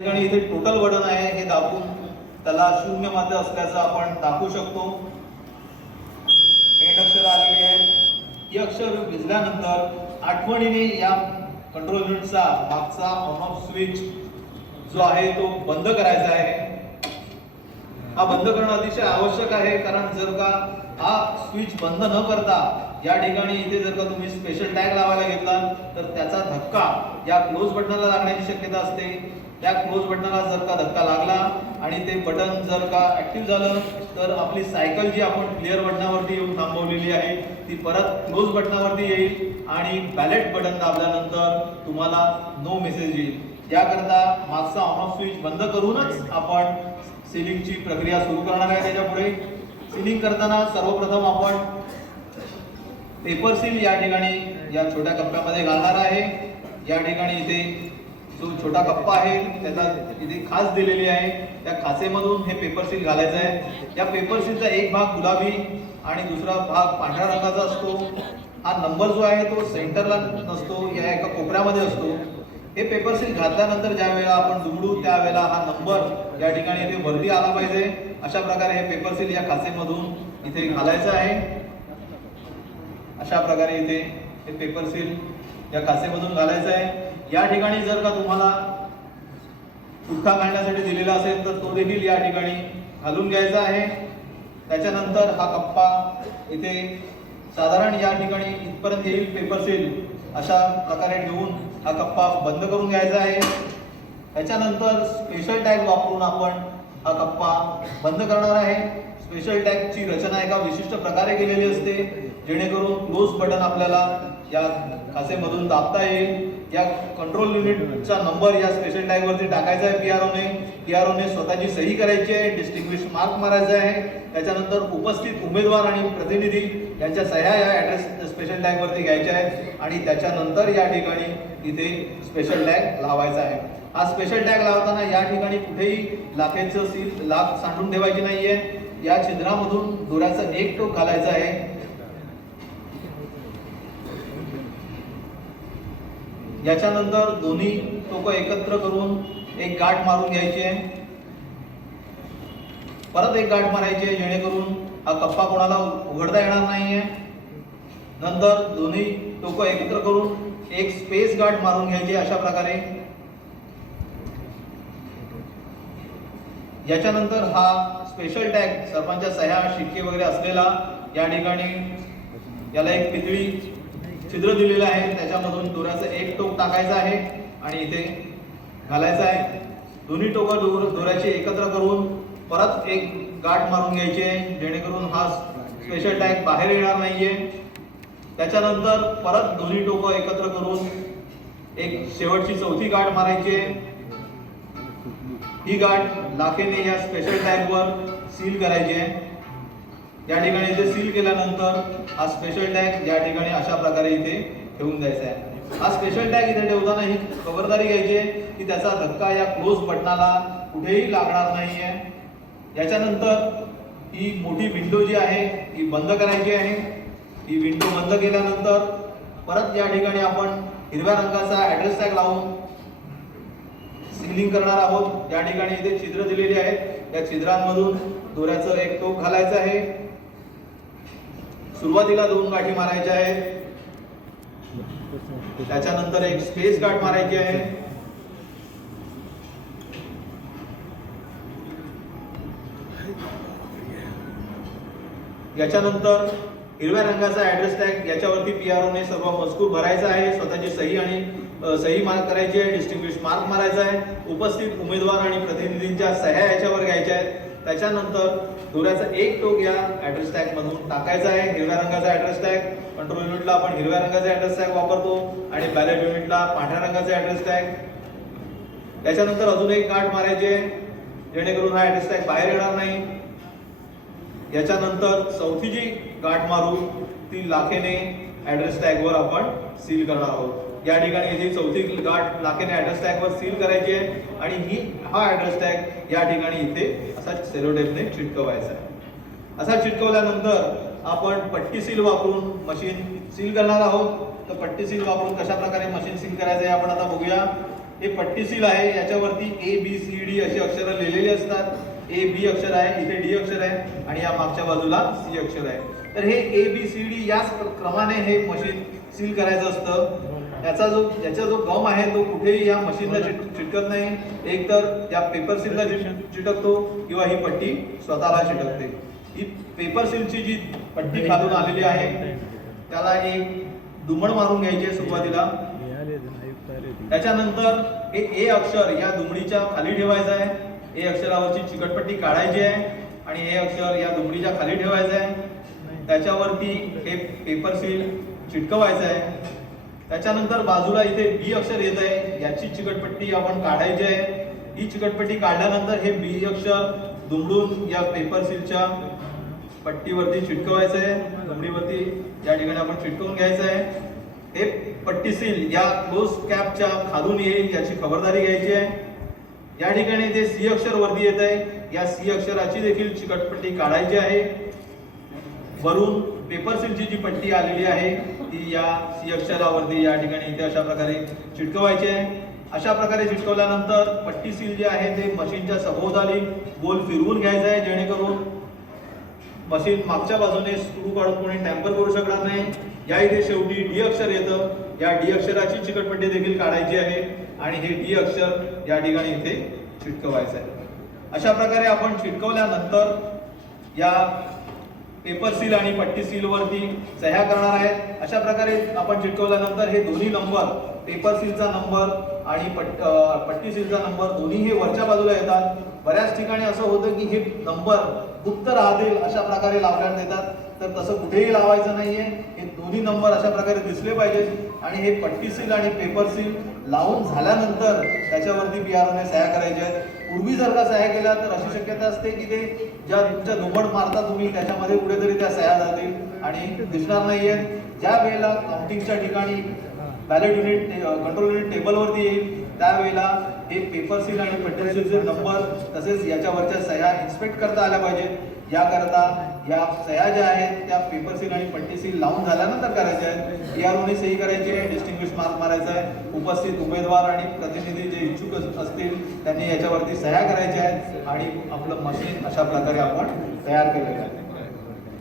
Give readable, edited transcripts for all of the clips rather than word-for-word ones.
ठिकाणी इथे total button आहे हे दाबून त्याला शून्य मध्ये असल्याचं आपण दाखवू शकतो. एंड अक्षर आलेली आहेत. ही अक्षर भिजल्यानंतर आठवणीने या कंट्रोल युनिटचा मागचा ऑन ऑफ स्विच जो आहे तो बंद करायचा आहे. हा बंद करणं अतिशय आवश्यक आहे, कारण जर का हा स्विच बंद न करता या ठिकाणी इथे जर का तुम्ही स्पेशल टॅग लावायला घेतला तर त्याचा धक्का या क्लोज बटनाला लागण्याची शक्यता असते. त्या क्लोज बटनाला जर का धक्का लागला आणि ते बटन जर का ऍक्टिव्ह झालं तर आपली सायकल जी आपण क्लिअर बटनावरती येऊन थांबवलेली आहे ती परत क्लोज बटनावरती येईल आणि बॅलेट बटन दाबल्यानंतर तुम्हाला नो मेसेज येईल. याकरता मागचा ऑन ऑफ स्विच बंद करूनच आपण सीलिंगची प्रक्रिया सुरू करणार आहे. त्याच्यापुढे सीलिंग करताना सर्वप्रथम आपण पेपर सील या ठिकाणी या छोट्या कप्प्यामध्ये घालणार आहे. या ठिकाणी इथे जो छोटा कप्पा आहे त्याला इथे खाच दिलेली आहे. त्या खाचेमधून हे पेपर सील घालायचं आहे. या पेपर सीलचा एक भाग गुलाबी आणि दुसरा भाग पांढऱ्या रंगाचा असतो. हा नंबर जो आहे तो सेंटरला नसतो, या एका कोपऱ्यामध्ये असतो. हे पेपर सील घातल्यानंतर ज्या वेळेला आपण दुमडू त्यावेळेला हा नंबर या ठिकाणी इथे वरती आला पाहिजे. अशा प्रकारे हे पेपर सील या खाचेमधून इथे घालायचं आहे. अशा प्रकारे इथे हे पेपर सील या खाचेमधून घालायचं आहे. या ठिकाणी जर का तुम्हाला पुठ्ठा घालण्यासाठी दिलेला असेल तर तो देखील या ठिकाणी घालून घ्यायचा आहे. त्याच्यानंतर हा कप्पा इथे साधारण या ठिकाणी इथपर्यंत येईल पेपर सील. अशा प्रकारे ठेवून हा कप्पा बंद करून घ्यायचा आहे. त्याच्यानंतर स्पेशल टॅग वापरून आपण हा कप्पा बंद करणार आहे. स्पेशल टॅगची रचना एका विशिष्ट प्रकारे केलेली असते जेणेकरून क्लोज बटन आपल्याला या खाचेमधून दाबता येईल. या कंट्रोल युनिटचा नंबर या स्पेशल टॅग वरती टाकायचा आहे पीआरओने स्वतःची सही करायची आहे, डिस्टिंग्विश मार्क मारायचा आहे. त्याच्यानंतर उपस्थित उमेदवार आणि प्रतिनिधी यांच्या सह्या या ऍड्रेस स्पेशल टॅग वरती घ्यायच्या आहेत आणि त्याच्यानंतर या ठिकाणी इथे स्पेशल टॅग लावायचा आहे. हा स्पेशल टॅग लावताना या ठिकाणी कुठेही लाखेचं सील लाख सांडून ठेवायची नाहीये. या छिद्रामधून दोऱ्याचं एक टोक घालायचं आहे. याच्यानंतर दोन्ही टोकं एकत्र करून एक गाठ मारून घ्यायची आहे. परत एक गाठ मारायची आहे जेणेकरून हा कप्पा कोणाला उघडता येणार नाहीये. नंतर दोन्ही टोकं एकत्र करून एक स्पेस गाठ मारून घ्यायची अशा प्रकारे. याच्यानंतर हा स्पेशल टॅग सर्वांच्या सह्या शिक्के वगैरे असलेला या ठिकाणी याला एक पितळी छिद्र दिलेलं आहे. त्याच्यामधून दोऱ्याचं एक टोक टाकायचं आहे आणि इथे घालायचं आहे. दोन्ही टोकं दोऱ्याची एकत्र करून परत एक गाठ मारून घ्यायची आहे जेणेकरून हा स्पेशल टॅग बाहेर येणार नाहीये. त्याच्यानंतर परत दोन्ही टोकं एकत्र करून एक शेवटची चौथी गाठ मारायची आहे. ही गाठ लाखेने या स्पेशल टॅग वर सील करायची आहे. या ठिकाणी इथे सील केल्यानंतर हा स्पेशल टॅग या ठिकाणी अशा प्रकारे इथे ठेवून द्यायचा आहे. हा स्पेशल टॅग इथे ठेवताना ही खबरदारी घ्यायची आहे की त्याचा धक्का या क्लोज बटनाला कुठेही लागणार नाहीये. याच्यानंतर ही मोठी विंडो जी आहे ती बंद करायची आहे. ही विंडो बंद केल्यानंतर परत या ठिकाणी आपण हिरव्या रंगाचा ऍड्रेस टॅग लावून सीलिंग करणार आहोत. या ठिकाणी इथे छिद्र दिलेली आहेत. या छिद्रांमधून दोऱ्याचं एक टोक घालायचं आहे. सुरुवातीला दोन गाठी मारायच्या आहेत. त्याच्यानंतर एक स्पेस गाठ मारायची आहे. याच्यानंतर हिरव्या रंगाचा ऍड्रेस टॅग याच्यावरती पीआरओने सर्व मजकूर भरायचा आहे. स्वतःची सही आणि सही मार्क करायची आहे, डिस्टिंग्विश मार्क मारायचा आहे. उपस्थित उमेदवार आणि प्रतिनिधींच्या सह्या याच्यावर घ्यायच्या आहेत. त्याच्यानंतर दोऱ्याचा एक टोक या ऍड्रेस टॅग मधून टाकायचा आहे. हिरव्या रंगाचा ऍड्रेस टॅग कंट्रोल युनिटला आपण हिरव्या रंगाचा ऍड्रेस टॅग वापरतो आणि बॅलेट युनिटला पांढऱ्या रंगाचा ऍड्रेस टॅग. त्याच्यानंतर अजून एक गाठ मारायची आहे जेणेकरून हा ऍड्रेस टॅग बाहेर येणार नाही. याच्यानंतर चौथी जी गाठ मारू ती लाखेने ऍड्रेस टॅग वर आपण सील करणार आहोत. या ठिकाणी इथे चौथी गाठ लाखेने ऍड्रेस टॅग वर सील करायची आहे आणि हा ऍड्रेस टॅग या ठिकाणी इथे असा सेलो टेपने चिटकवायचा आहे. असा चिटकवल्यानंतर आपण पट्टी सील वापरून मशीन सील करणार आहोत. तर पट्टी सील वापरून कशा प्रकारे मशीन सील करायचं आहे आपण आता बघूया. हे पट्टी सील आहे, याच्यावरती ABCD अशी अक्षरं लिहिलेली असतात. A B अक्षर आहे, इथे D अक्षर आहे आणि या मागच्या बाजूला C अक्षर आहे. तर हे ABCD याच क्रमाने हे मशीन सील करायचं असतं. याचा जो गम आहे तो कुठेही या मशीनला चिटकत नाही. एक तर या पेपर सीलला चिटकतो किंवा ही पट्टी स्वतःला चिटकते. ही पेपर सीलची जी पट्टी खालून आलेली आहे त्याला एक दुमड मारून घ्यायची आहे सुरुवातीला. त्याच्यानंतर हे A अक्षर या दुमडीच्या खाली ठेवायचं आहे. A अक्षरावरची चिकटपट्टी काढायची आहे आणि हे अक्षर या दुमडीच्या खाली ठेवायचं आहे. त्याच्यावरती हे पेपर सील चिटकवायचं आहे. त्याच्यानंतर बाजूला इथे B अक्षर येत आहे, याची चिकटपट्टी आपण काढायची आहे. ही चिकटपट्टी काढल्यानंतर हे B अक्षर दुमडून या पेपर सीलच्या पट्टीवरती चिटकवायचं आहे. दुमडीवरती या ठिकाणी आपण चिटकवून घ्यायचं आहे. हे पट्टी सील या क्लोज कॅपच्या खालून येईल याची खबरदारी घ्यायची आहे. या ठिकाणी ते C अक्षर वरती येत आहे, या C अक्षराची देखील चिकटपट्टी काढायची आहे. वरून पेपर सीलची जी पट्टी आलेली आहे ती या C अक्षरावरती या ठिकाणी इथे अशा प्रकारे चिटकवायची आहे. अशा प्रकारे चिटकवल्यानंतर पट्टी सील जे आहे ते मशीनच्या सभोवताली गोल फिरवून घ्यायचं आहे, जेणेकरून मशीन मागच्या बाजूने स्क्रू काढून कोणी टॅम्पर करू शकणार नाही. या इथे शेवटी D अक्षर येतं, या D अक्षराची चिकटपट्टी देखील काढायची आहे आणि हे D अक्षर या ठिकाणी इथे चिटकवायचं आहे. अशा प्रकारे आपण चिटकवल्यानंतर या पेपर सील आणि पट्टी सील वरती सह्या करणार आहेत. अशा प्रकारे आपण चिटकवल्यानंतर हे दोन्ही नंबर, पेपर सीलचा नंबर आणि पट्टी सीलचा नंबर दोन्ही हे वरच्या बाजूला येतात. बऱ्याच ठिकाणी असं होतं की हे नंबर गुप्त राहतील अशा प्रकारे लावण्यात येतात, तर तसं कुठेही लावायचं नाहीये. हे दोन्ही नंबर अशा प्रकारे दिसले पाहिजेत आणि हे पट्टी सील आणि पेपर सील लावून झाल्यानंतर त्याच्यावरती PRO ने सह्या करायच्या आहेत. पूर्वी जर का सह्या केल्या तर अशी शक्यता असते की ते ज्या तुमच्या दुमड मारता तुम्ही त्याच्यामध्ये कुठेतरी त्या सह्या जातील आणि दिसणार नाहीये. ज्या वेळेला काउंटिंगच्या ठिकाणी बॅलेट युनिट कंट्रोल युनिट टेबलवरती येईल त्यावेळेला हे पेपर सील आणि पट्टी सीलचे नंबर तसेच याच्यावरच्या सह्या इन्स्पेक्ट करता आल्या पाहिजेत. याकरता या सह्या ज्या आहेत त्या पेपर सील आणि पट्टी सील लावून झाल्यानंतर करायच्या आहेत. PRO ने सही करायची आहे, डिस्टिंग्विश मार्क मारायचा आहे. उपस्थित उमेदवार आणि प्रतिनिधी जे इच्छुक असतील त्यांनी याच्यावरती सह्या करायच्या आहेत आणि आपलं मशीन अशा प्रकारे आपण तयार केलेलं आहे.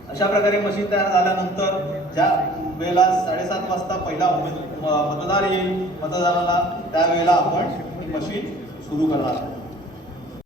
अशा प्रकारे मशीन तयार झाल्यानंतर ज्या वेळेला 7:30 वाजता पहिला मतदार येईल मतदानाला त्यावेळेला आपण ही मशीन सुरू करणार.